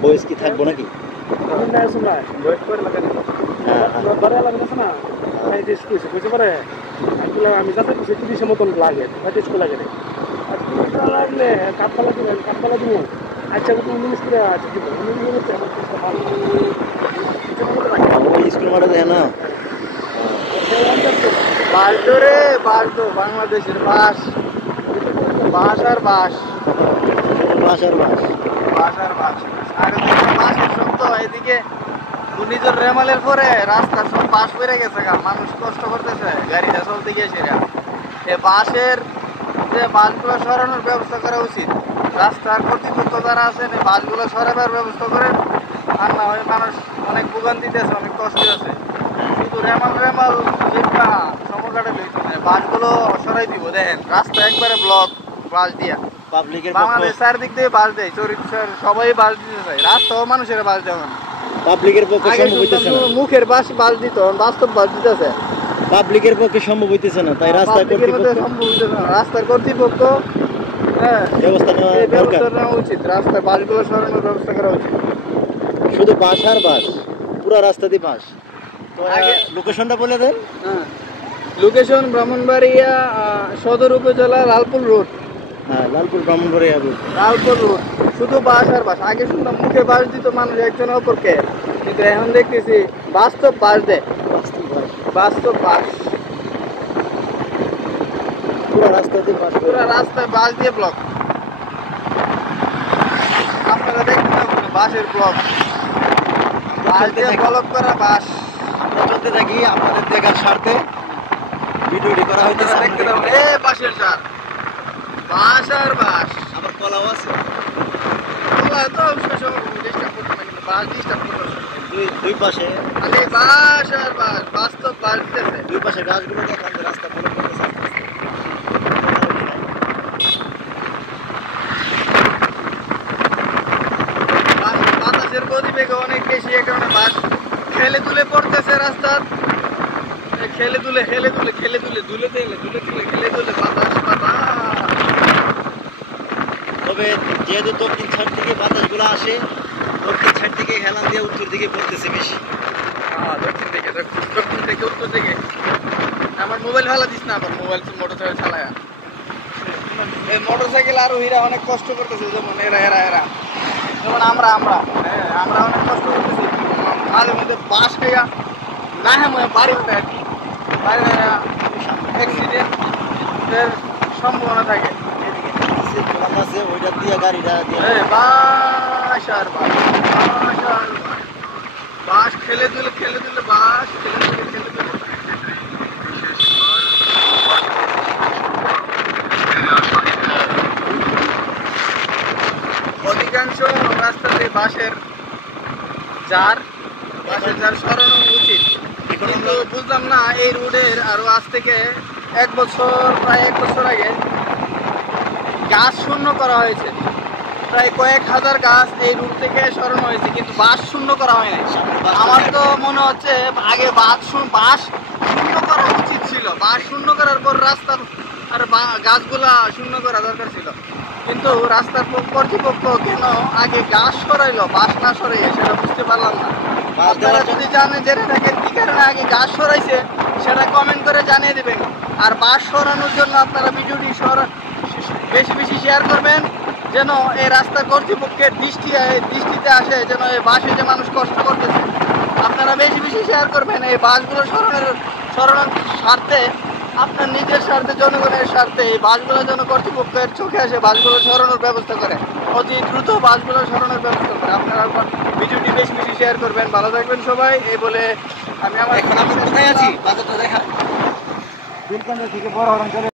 বয়স কি থাকবো নাকি? আমি যাতে 30 মতন লাগে 35 লাগে লাগলে কাপলা দিবেন কাপলা দিব আচ্ছা জিনিস করে আছে স্কুল মাঠে দেয় না বাংলাদেশের বাস বাস আর বাস বাস আর বাস বাস আর বাস আর বাসের শব্দ এদিকে ঘূর্ণিঝড় রেমালের পরে রাস্তার সব বাস বেড়ে গেছে মানুষ কষ্ট করতেছে গাড়িটা চলতে গিয়েছে এই বাসের যে বাসগুলো সরানোর ব্যবস্থা করা উচিত রাস্তার কর্তৃপক্ষ যারা আছেন এই বাসগুলো সরাবার ব্যবস্থা করেন আর না হয় মানুষ অনেক ভোগান্তিতে আছে অনেক কষ্ট আছে শুধু রেমাল যেটা সমকাটে লইতে না বাসগুলো সরাই দিব দেখেন রাস্তা একবারে ব্লক বাস দিয়া পাবলিকের বাংলাদেশ চারদিক দিয়ে বাস দেয় সবাই বাস দিতে চায় রাস্তাও মানুষের বাস দেওয়া পাবলিকের পক্ষে সম্ভব হইতেছে না মুখের বাস দিত বাস্তব বাস দিতেছে পাবলিকের পক্ষে সম্ভব হইতেছে না তাই রাস্তার কর্তৃপক্ষ সম্ভব হইতেছে না রাস্তার কর্তৃপক্ষ ব্যবস্থা নেওয়া উচিত রাস্তার বাসগুলো সরানোর ব্যবস্থা করা উচিত শুধু বাস আর বাস পুরো রাস্তা দিয়ে বাস তো আগে লোকেশনটা বলে দেন লোকেশন ব্রাহ্মণবাড়িয়া সদর উপজেলা লালপুর রোড হ্যাঁ লালপুর ব্রাহ্মণবাড়িয়া রোড লালপুর রোড শুধু বাস আর বাস আগে শুনলাম মুখে বাস দিত মানুষ একজন অপরকে কিন্তু এখন দেখতেছি বাস্তব বাস দেয় বাস্তব বাস পুরো রাস্তা দিয়ে বাস পুরো রাস্তায় বাস দিয়ে ব্লক আপনারা দেখতে পাবেন বাসের ব্লক বাস দিয়ে ব্লক করা বাস চলতে থাকি আপনাদের দেখার স্বার্থে ভিডিওটি করা হইতেছে দেখতে পাবেন এ বাসের চার বাস আর বাস আবার কলাও আছে কলা তো ডিস্টার্ব করতে না কিন্তু বাস ডিস্টার্ব করতে দুই পাশে খালি বাস আর বাস বাস্তব বাস দিতেছে দুই পাশে গাছগুলো দেখান যে রাস্তা বলে করতেছে বাতাসের গতিবেগ অনেক বেশি এই কারণে বাস খেলে তুলে পড়তেছে রাস্তার খেলে তুলে বাতাস তবে যেহেতু দক্ষিণ সাইড থেকে বাতাসগুলো আসে দক্ষিণ সাইড থেকে হেলান দিয়ে উত্তর দিকে পড়তেছে বেশি দক্ষিণ থেকে উত্তর দিকে আমার মোবাইল ফেলা দিস না আবার মোবাইল মোটরসাইকেল চালায় এই মোটরসাইকেল আরোহীরা অনেক কষ্ট করতেছে যেমন এরা যেমন আমরা অনেক কষ্ট করতেছি মাঝে মধ্যে বাস খাইয়া না হ্যাঁ বাড়ি উঠে আর কি বাড়ি অ্যাক্সিডেন্টের সম্ভাবনা থাকে ওইটা দিয়ে গাড়িটা দিয়ে বাস আর বাস খেলে তুলে বাস খেলে তুলে অধিকাংশ রাস্তাতে বাসের জার সরানো উচিত কিন্তু বুঝলাম না এই রোডের আরো আজ থেকে প্রায় এক বছর আগে গাছ শূন্য করা হয়েছে প্রায় কয়েক হাজার গাছ এই রুট থেকে সরানো হয়েছে কিন্তু বাস শূন্য করা হয় নাই আমার তো মনে হচ্ছে আগে বাস শূন্য করা উচিত ছিল বাস শূন্য করার পর রাস্তার আর গাছগুলা শূন্য করা দরকার ছিল কিন্তু রাস্তার কর্তৃপক্ষ কেন আগে গাছ সরাইলো বাস না সরাইয়ে সেটা বুঝতে পারলাম না আপনারা যদি জেনে থাকেন কি কারণে আগে গাছ সরাইছে সেটা কমেন্ট করে জানিয়ে দেবেন আর বাস সরানোর জন্য আপনারা ভিডিওটি বেশি শেয়ার করবেন যেন এই রাস্তার কর্তৃপক্ষের দৃষ্টিতে আসে যেন এই বাসে যে মানুষ কষ্ট করতেছে আপনারা বেশি শেয়ার করবেন এই বাসগুলো সরানোর স্বার্থে আপনার নিজের স্বার্থে জনগণের স্বার্থে এই বাসগুলো যেন কর্তৃপক্ষের চোখে আসে বাসগুলো সরানোর ব্যবস্থা করে অতি দ্রুত বাসগুলো সরানোর ব্যবস্থা করে আপনারা ভিডিওটি বেশি শেয়ার করবেন ভালো থাকবেন সবাই এই বলে আমি আমার কোথায় আছি বাজারটা দেখা